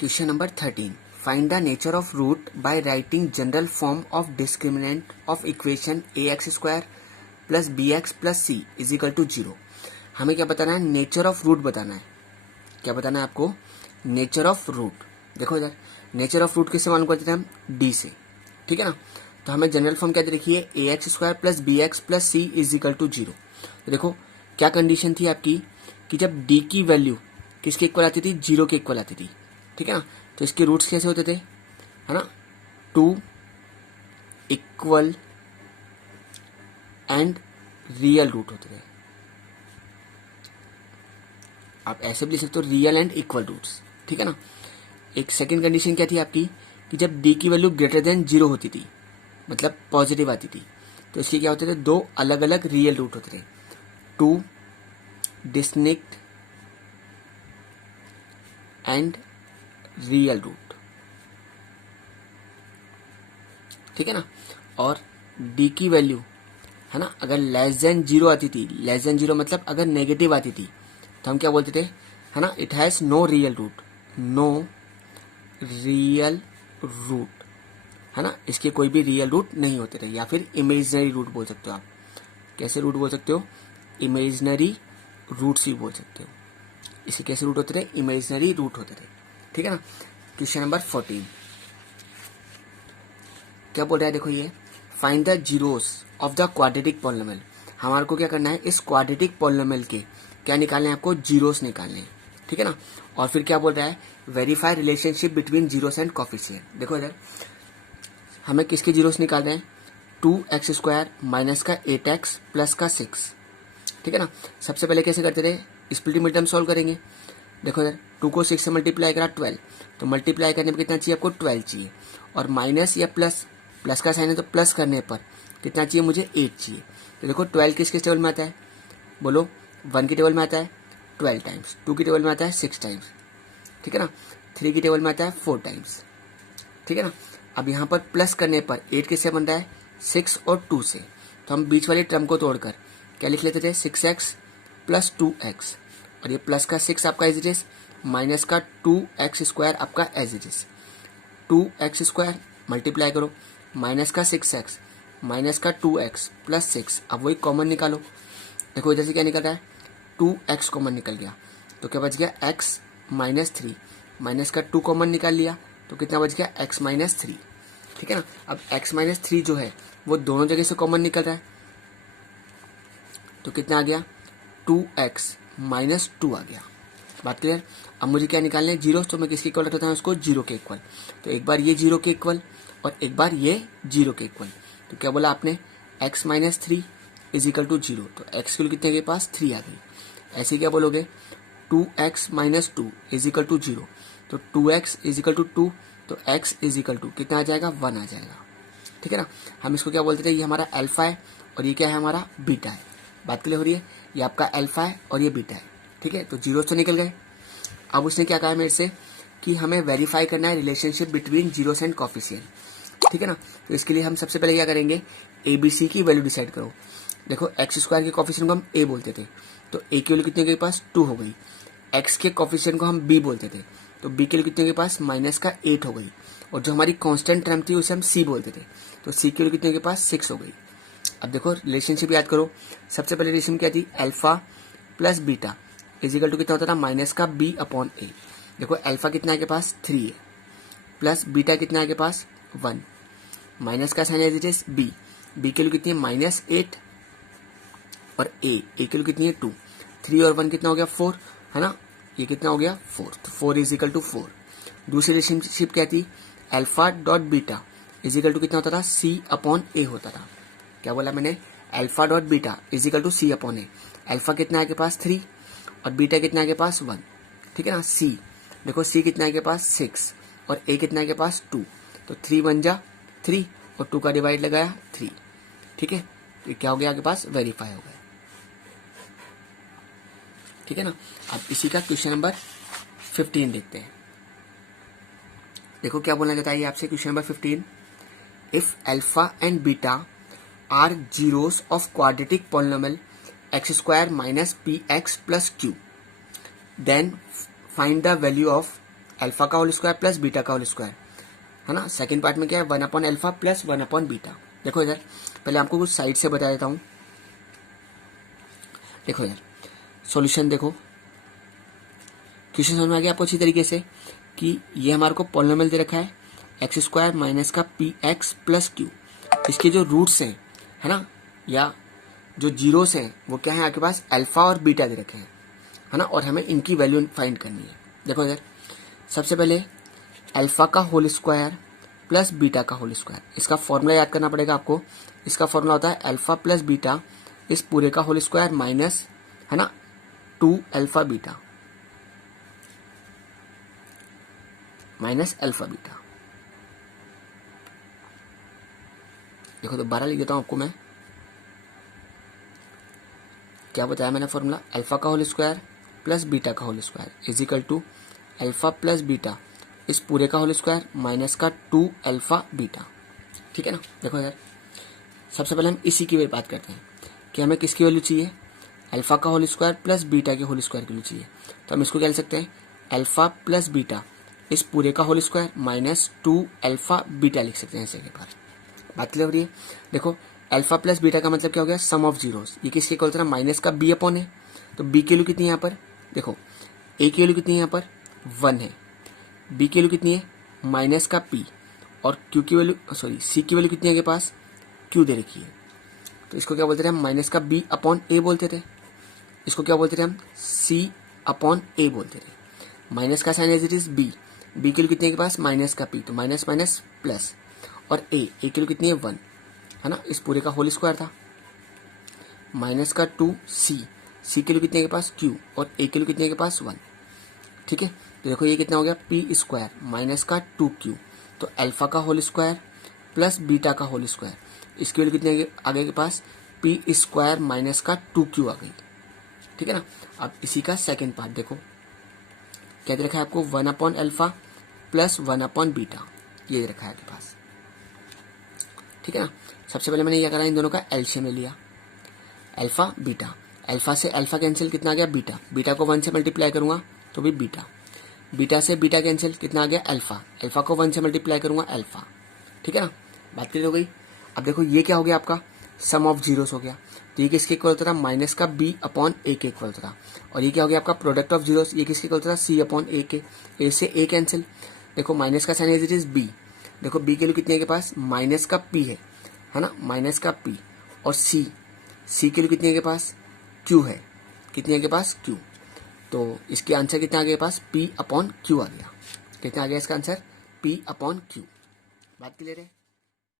Question number 13. Find the nature of root by writing general form of discriminant of equation ax square plus bx plus c is equal to 0. हमें क्या बताना है? Nature of root बताना है. क्या बताना है आपको? Nature of root. देखो इधर, नेचर ऑफ रूट किससे मालूम करते थे हम? डी से. ठीक है ना. तो हमें जनरल फॉर्म क्या दे रखी है? A X square plus B X plus C is equal to 0. तो देखो क्या कंडीशन थी आपकी कि जब डी की वैल्यू किसके इक्वल आती थी? 0 के इक्वल आती थी. ठीक है ना. तो इसके रूट्स कैसे होते थे? है ना, 2 इक्वल एंड रियल रूट होते थे. आप ऐसे भी लिख सकते हो, रियल एंड इक्वल रूट्स. ठीक है ना. एक सेकंड कंडीशन क्या थी आपकी कि जब डी की वैल्यू ग्रेटर देन 0 होती थी, मतलब पॉजिटिव आती थी, तो इसके क्या होते थे? 2 अलग अलग रियल रूट होते थे. 2 डिस्टिंक्ट एंड रियल रूट. ठीक है ना. और डी की वैल्यू है ना, अगर लेस देन 0 आती थी, लेस देन 0 मतलब अगर नेगेटिव आती थी, तो हम क्या बोलते थे? है ना, it has no real root. No real root. है ना, इसके कोई भी रियल रूट नहीं होते थे, या फिर इमेजिनरी रूट बोल सकते हो आप. कैसे रूट बोल सकते हो? इमेजिनरी रूट्स ही बोल सकते हो. इसे कैसे रूट होते थे? इमेजिनरी रूट होते थे. ठीक है ना. क्वेश्चन नंबर 14 क्या बोल रहा है? देखो ये, find the zeros of the quadratic polynomial. हमारे को क्या करना है? इस क्वाड्रेटिक पॉलिनोमियल के क्या निकालने हैं? आपको जीरोस निकालने हैं. ठीक है ना. और फिर क्या बोल रहा है? Verify relationship between zeros and coefficient. देखो इधर हमें किसके जीरोस निकाल रहे हैं? 2x स्क्वायर माइनस का 8x प्लस का 6. ठीक है ना. सबसे पहले कैसे करते थे? स्प्लिटिंग मेथड सॉल्व करेंगे. देखो इधर 2 को 6 से मल्टीप्लाई करा 12, तो मल्टीप्लाई करने पर कितना चाहिए आपको? 12 चाहिए. और माइनस या प्लस, प्लस का साइन है तो प्लस करने पर कितना चाहिए? मुझे 8 चाहिए. तो देखो 12 किस टेबल में आता है? बोलो. 1 की टेबल में आता है 12 टाइम्स, 2 की टेबल में आता है 6 टाइम्स. ठीक है ना. 3 की टेबल में आता है 4 टाइम्स. ठीक है ना. अब यहाँ पर प्लस करने पर 8 किससे बन रहा है? 6 और 2 से. तो हम बीच वाले टर्म को तोड़कर क्या लिख लेते थे? 6x plus 2x. और ये प्लस का 6 आपका एज इट इज, माइनस का 2x स्क्वायर आपका as it is. 2x square multiply करो, माइनस का 6x माइनस का 2x प्लस 6. अब वही कॉमन निकालो. देखो इधर से क्या निकल रहा है? 2x कॉमन निकल गया, तो क्या बच गया? x minus 3. माइनस का 2 कॉमन निकाल लिया, तो कितना बच गया? x minus 3. ठीक है ना. अब x माइनस 3 जो है वो दोनों जगह से कॉमन निकल रहा है, तो कितना आ गया? 2x माइनस 2 आ गया. बात क्लियर. अब मुझे क्या निकालना है? जीरो. तो मैं किसके इक्वल रखता हूँ? उसको 0 के इक्वल. तो एक बार ये 0 के इक्वल और एक बार ये 0 के इक्वल. तो क्या बोला आपने? x minus 3 is equal to 0. तो x के लिए कितने के पास? 3 आ गई. ऐसे क्या बोलोगे? 2x minus 2 is equal to 0. तो 2x इज इक्वल टू 2. तो x इज इक्वल टू कितना आ जाएगा? 1 आ जाएगा. ठीक है ना. हम इसको क्या बोलते थे? ये हमारा अल्फा है और ये क्या है? हमारा बीटा है. बात क्लियर हो रही है? ये आपका अल्फा है और ये बीटा है. ठीक है. तो जीरो तो निकल गए. अब उसने क्या कहा मेरे से कि हमें वेरीफाई करना है relationship between zeros and coefficient. ठीक है ना. तो इसके लिए हम सबसे पहले क्या करेंगे? ABC की वैल्यू डिसाइड करो. देखो x स्क्वायर के कोफिशिएंट को हम a बोलते थे, तो a की वैल्यू कितने के पास? 2 हो गई. x के कोफिशिएंट को हम b बोलते थे, तो b के लिए कितने के पास? माइनस का 8 हो गई. और जो हमारी कांस्टेंट टर्म थी उसे हम c बोलते थे, तो c के लिए कितने के पास? 6 हो गई. अब देखो रिलेशनशिप याद करो. सबसे पहले रिलेशन क्या थी? Alpha plus beta is equal to कितना होता था? माइनस का b अपॉन a. देखो अल्फा कितना है के पास? 3 है, प्लस बीटा कितना है के पास? 1. माइनस का sign as it is b. b के लिए कितनी है? माइनस 8. और a के लिए कितनी है? 2. 3 और 1 कितना हो गया? 4. है ना. ये कितना हो गया? 4. तो 4 इज इक्वल टू 4. दूसरी रिलेशनशिप क्या थी? Alpha dot beta is equal to कितना होता था? c अपॉन a होता था. क्या बोला मैंने? Alpha dot beta is equal to c upon a. Alpha कितना है के पास? 3 और बीटा कितना है के पास? 1. ठीक है ना. c देखो c कितना है के पास? 6 और a कितना है के पास? 2. तो 3 बन जा 3 और 2 का डिवाइड लगाया 3. ठीक है. तो क्या हो गया आपके पास? वेरीफाई हो गया. ठीक है ना. अब इसी का क्वेश्चन नंबर 15 देखते हैं. देखो क्या बोलना चाहता है आपसे question number 15. If alpha and beta are zeros of quadratic polynomial x square minus px plus q, then find the value of alpha का होल स्क्वायर प्लस बीटा का होल स्क्वायर, है ना। सेकंड पार्ट में क्या है, 1 upon alpha plus 1 upon beta. देखो इधर पहले आपको कुछ साइड से बता देता हूं। देखो इधर सॉल्यूशन देखो, क्वेश्चन समझ में आ गया आपको अच्छी तरीके से कि ये हमारे को पॉलिनोमियल दे रखा है एक्स स्क्वायर माइनस का पी एक्स प्लस क्यू। इसके जो रूट्स हैं, है ना, या जो जीरोस हैं वो क्या है आपके पास, अल्फा और बीटा दे रखे हैं, है ना, और हमें इनकी वैल्यू फाइंड करनी है। देखो इधर सबसे पहले अल्फा का होल स्क्वायर प्लस बीटा का होल स्क्वायर, इसका फॉर्मूला याद करना पड़ेगा आपको। इसका फॉर्मूला होता है अल्फा प्लस बीटा इस पूरे का होल स्क्वायर माइनस, है ना, 2 alpha beta minus alpha beta. देखो तो 12 लिख देता हूं आपको मैं। क्या बताया मैंने फॉर्मूला, अल्फा का होल स्क्वायर प्लस बीटा का whole square is equal to alpha plus beta इस पूरे का होल स्क्वायर माइनस का 2 अल्फा बीटा। ठीक है ना। देखो यार सबसे पहले हम इसी की बात करते हैं कि हमें किसकी वैल्यू चाहिए, अल्फा का होल स्क्वायर प्लस बीटा के होल स्क्वायर की वैल्यू चाहिए। तो हम इसको क्या लिख सकते हैं, अल्फा प्लस बीटा इस पूरे का whole square minus 2 alpha beta लिख सकते हैं ऐसे के बार। बात क्लियर हो रही है। देखो अल्फा प्लस बीटा का मतलब क्या हो गया, सम ऑफ जीरोस। ये किसके इक्वल था, माइनस का बी अपॉन है। तो बी की वैल्यू कितनी है यहाँ पर, देखो ए की वैल्यू कितनी है यहाँ पर 1 है, बी की वैल्यू कितनी है माइनस का पी, और क्यू की वैल्यू सॉरी सी की वैल्यू कितनी है के पास, क्यू दे रखी है। तो इसको क्या बोलते थे हम, माइनस का बी अपॉन ए बोलते थे। इसको क्या बोलते थे हम, सी अपॉन ए बोलते थे। माइनस का sign as it is b, b की वैल्यू कितनी है के पास माइनस का पी, तो माइनस माइनस प्लस, और ए की वैल्यू कितनी है 1, है ना, इस पूरे का होल स्क्वायर था माइनस का 2 सी की वैल्यू कितने के पास क्यू, और ए की वैल्यू कितने के पास 1। ठीक है, तो देखो ये कितना हो गया पी स्क्वायर माइनस का 2 क्यू। तो अल्फा का होल स्क्वायर प्लस बीटा का होल स्क्वायर, इसकी वैल्यू कितने आगे के पास पी स्क्वायर माइनस का 2 क्यू आ गई। ठीक है ना। अब इसी का सेकेंड पार्ट देखो क्या दे रखा है आपको, 1 upon alpha plus 1 upon beta, ये दे रखा है आपके पास। ठीक है ना। सबसे पहले मैंने क्या करा, इन दोनों का एलसीएम ले लिया, अल्फा बीटा, अल्फा से अल्फा कैंसिल कितना आ गया बीटा, बीटा को 1 से मल्टीप्लाई करूंगा तो भी बीटा, बीटा से बीटा कैंसिल कितना आ गया अल्फा, अल्फा को 1 से मल्टीप्लाई करूंगा अल्फा। ठीक है ना, बात क्लियर हो गई। अब देखो ये क्या हो गया आपका, सम ऑफ जीरोस हो गया। तो ये किसके इक्वल होता था, माइनस का बी अपॉन ए के इक्वल होता था। और ये क्या हो गया आपका प्रोडक्ट ऑफ जीरोस, ये किसके इक्वल होता था, सी अपॉन ए के, ए से ए कैंसिल। देखो माइनस का sign as it is b, देखो बी के लिए कितने के पास माइनस का पी है ना, माइनस का पी, और सी के लिए कितने के पास क्यू है, कितने के पास क्यू। तो इसके आंसर कितना आ गया पास, पी अपॉन क्यू आ गया। कितना आ गया इसका आंसर, पी अपॉन क्यू। बात क्लियर है।